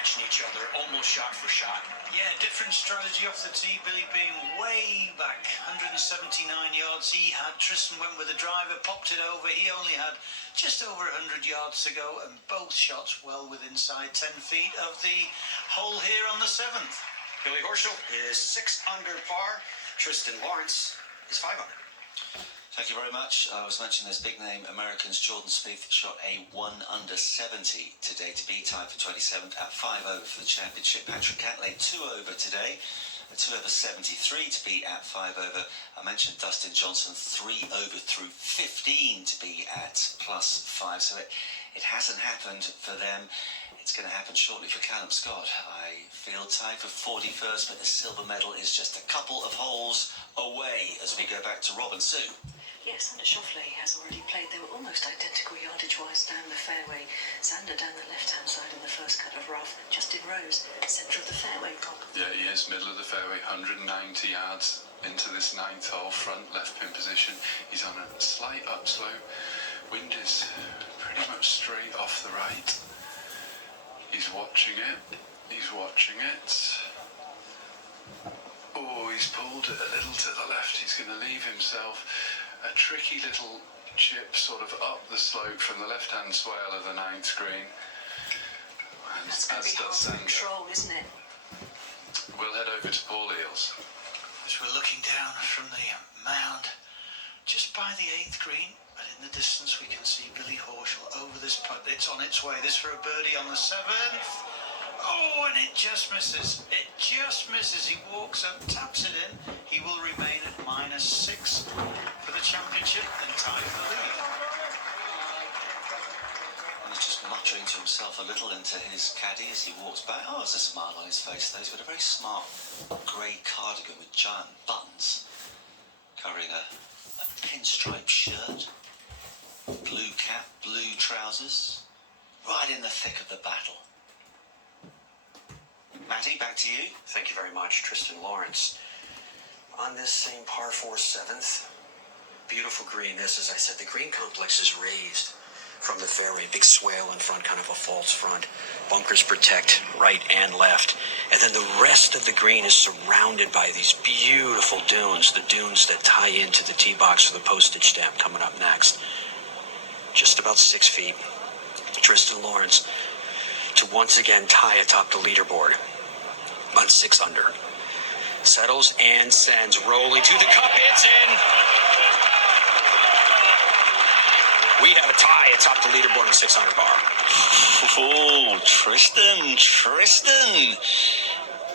matching each other almost shot for shot. Yeah, different strategy off the tee. Billy being way back, 179 yards. He had Tristan went with a driver, popped it over. He only had just over 100 yards to go, and both shots well within inside 10 feet of the hole here on the 7th. Billy Horschel is 6 under par. Tristan Lawrence is 5 under. Thank you very much. I was mentioning those big name Americans. Jordan Spieth shot a 1 under 70 today to be tied for 27th at 5 over for the championship. Patrick Cantlay 2 over today, a 2 over 73 to be at 5 over. I mentioned Dustin Johnson 3 over through 15 to be at +5. So it hasn't happened for them. It's going to happen shortly for Callum Scott. I feel tied for 41st, but the silver medal is just a couple of holes away as we go back to Rob and Sue. Yes, Xander Schauffele has already played. They were almost identical yardage-wise down the fairway. Xander down the left-hand side in the first cut of rough. Justin Rose, centre of the fairway, Rob. Yeah, he is middle of the fairway, 190 yards into this 9th hole, front left pin position. He's on a slight upslope. Wind is pretty much straight off the right. He's watching it. He's watching it. Oh, he's pulled it a little to the left. He's going to leave himself a tricky little chip sort of up the slope from the left-hand swale of the 9th green. And that's going to be hard to control, isn't it? We'll head over to Paul Eales. As we're looking down from the mound, just by the 8th green, but in the distance we can see Billy Horschel over this putt. It's on its way. This for a birdie on the 7th. Oh, and it just misses. It just misses. He walks up, taps it in. He will remain at -6 for the championship and tie for the lead. And he's just muttering to himself a little into his caddy as he walks back. Oh, there's a smile on his face though. He's got a very smart grey cardigan with giant buttons covering a pinstripe shirt, blue cap, blue trousers, right in the thick of the battle. Matty, back to you. Thank you very much, Tristan Lawrence. On this same par 4 7th, beautiful green. This, as I said, the green complex is raised from the fairway. Big swale in front, kind of a false front. Bunkers protect right and left. And then the rest of the green is surrounded by these beautiful dunes, the dunes that tie into the tee box for the postage stamp coming up next. Just about 6 feet. Tristan Lawrence to once again tie atop the leaderboard on 6 under. Settles and sends rolling to the cup. It's in. We have a tie atop the leaderboard on 6 under par. Oh, Tristan.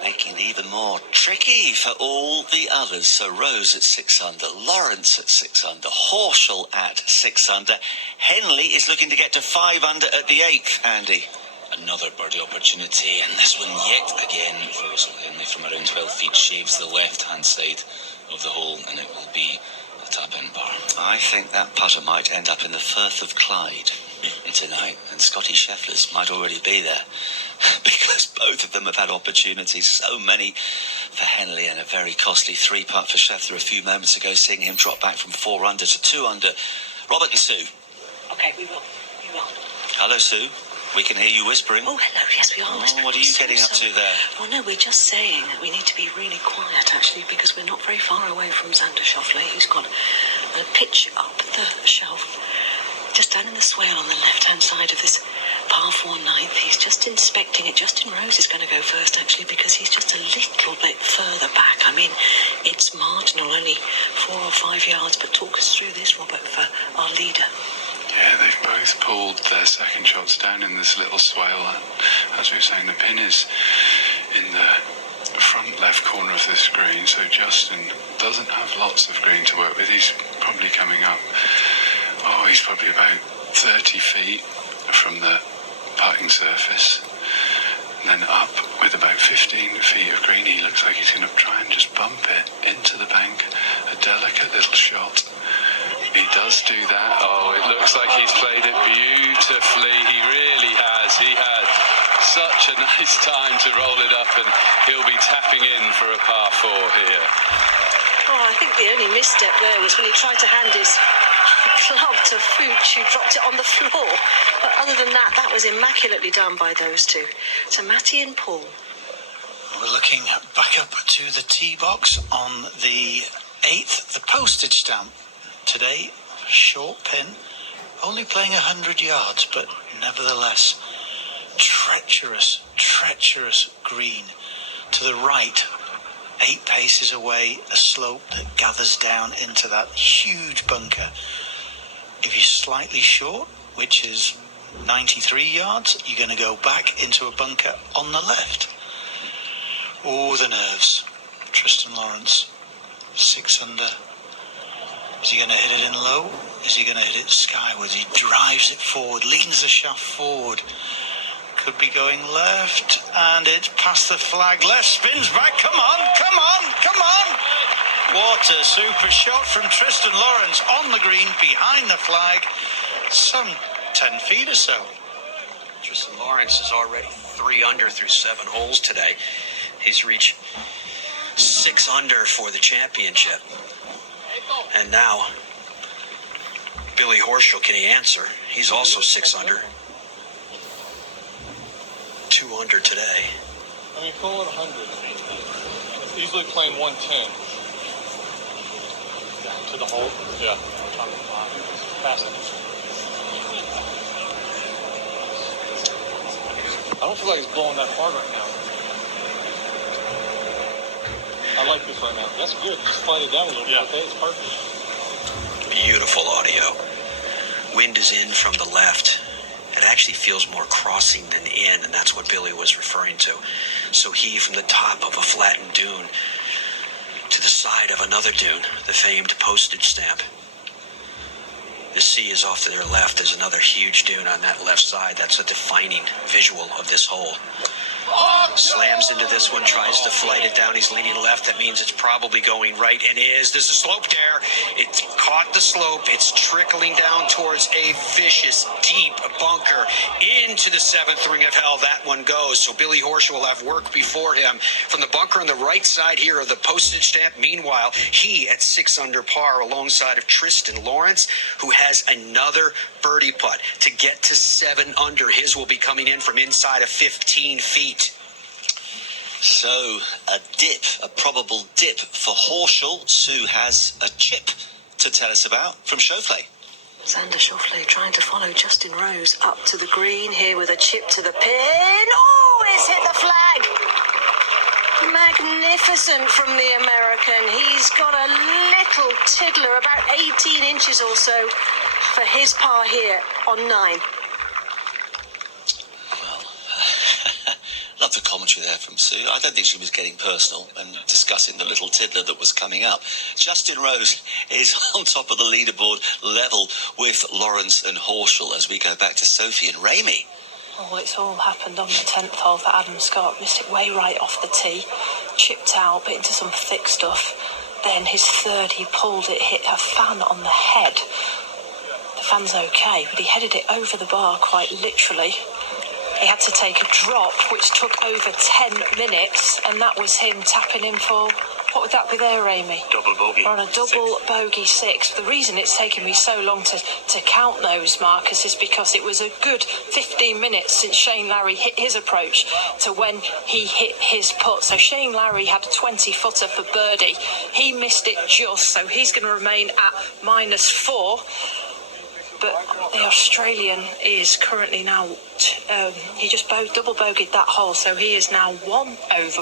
Making it even more tricky for all the others. So Rose at 6 under, Lawrence at 6 under, Horschel at 6 under. Henley is looking to get to 5 under at the 8th, Andy. Another birdie opportunity, and this one yet again for Russell Henley from around 12 feet shaves the left-hand side of the hole, and it will be a tap-in par. I think that putter might end up in the Firth of Clyde tonight, and Scotty Scheffler's might already be there because both of them have had opportunities. So many for Henley, and a very costly 3-putt for Scheffler a few moments ago, seeing him drop back from 4 under to 2 under. Robert and Sue. Okay, we will. Hello, Sue. We can hear you whispering. Oh, hello. Yes, we are whispering. What are you getting up to there? Well, no, we're just saying that we need to be really quiet, actually, because we're not very far away from Xander Schauffele, who's got a pitch up the shelf, just down in the swale on the left-hand side of this par 4 9th. He's just inspecting it. Justin Rose is going to go first, actually, because he's just a little bit further back. I mean, it's marginal, only 4 or 5 yards, but talk us through this, Robert, for our leader. Yeah, they've both pulled their second shots down in this little swale. And as we were saying, the pin is in the front left corner of the screen, so Justin doesn't have lots of green to work with. He's probably coming up, he's probably about 30 feet from the putting surface. And then up with about 15 feet of green. He looks like he's going to try and just bump it into the bank. A delicate little shot. He does do that. Oh, it looks like he's played it beautifully. He really has. He had such a nice time to roll it up, and he'll be tapping in for a par 4 here. Oh, I think the only misstep there was when he tried to hand his clubbed a Fooch who dropped it on the floor. But other than that, that was immaculately done by those two. So Matty and Paul. We're looking back up to the tee box on the 8th, the postage stamp. Today, short pin, only playing 100 yards, but nevertheless, treacherous green. To the right, 8 paces away, a slope that gathers down into that huge bunker. If you're slightly short, which is 93 yards, you're going to go back into a bunker on the left. Oh, the nerves. Tristan Lawrence, 6 under. Is he going to hit it in low? Is he going to hit it skyward? He drives it forward, leans the shaft forward. Could be going left, and it's past the flag. Left, spins back. Come on. What a super shot from Tristan Lawrence on the green behind the flag. Some 10 feet or so. Tristan Lawrence is already 3 under through 7 holes today. He's reached 6 under for the championship. And now, Billy Horschel, can he answer? He's also 6 under. 2 under today. I mean, call it 100. It's easily playing 110. To the hole? Yeah. Pass it. I don't feel like it's blowing that hard right now. I like this right now. That's good. Just slide it down a little bit. Okay, it's perfect. Beautiful audio. Wind is in from the left. It actually feels more crossing than in, and that's what Billy was referring to. So he, from the top of a flattened dune to the side of another dune, the famed postage stamp. The sea is off to their left. There's another huge dune on that left side. That's a defining visual of this hole. Slams into this one, tries to flight it down. He's leaning left. That means it's probably going right, and there's a slope there. It caught the slope. It's trickling down towards a vicious, deep bunker into the 7th ring of hell. That one goes. So Billy Horschel will have work before him. From the bunker on the right side here of the postage stamp, meanwhile, he at 6 under par alongside of Tristan Lawrence, who has another birdie putt to get to 7 under. His will be coming in from inside of 15 feet. So, a probable dip for Horschel. Sue has a chip to tell us about from Schauffele. Xander Schauffele trying to follow Justin Rose up to the green here with a chip to the pin. Oh, it's hit the flag. Magnificent from the American. He's got a little tiddler, about 18 inches or so for his par here on 9. Love the commentary there from Sue. I don't think she was getting personal and discussing the little tiddler that was coming up. Justin Rose is on top of the leaderboard, level with Lawrence and Horschel, as we go back to Sophie and Ramey. Well, it's all happened on the 10th hole that Adam Scott missed it way right off the tee, chipped out, bit into some thick stuff. Then his 3rd, he pulled it, hit a fan on the head. The fan's okay, but he headed it over the bar quite literally. He had to take a drop, which took over 10 minutes, and that was him tapping in for, what would that be there, Amy? Double bogey. We're on a double bogey 6. The reason it's taken me so long to count those, Marcus, is because it was a good 15 minutes since Shane Lowry hit his approach to when he hit his putt. So Shane Lowry had a 20-footer for birdie. He missed it just, so he's going to remain at -4. But the Australian is currently now, he just double bogeyed that hole, so he is now 1 over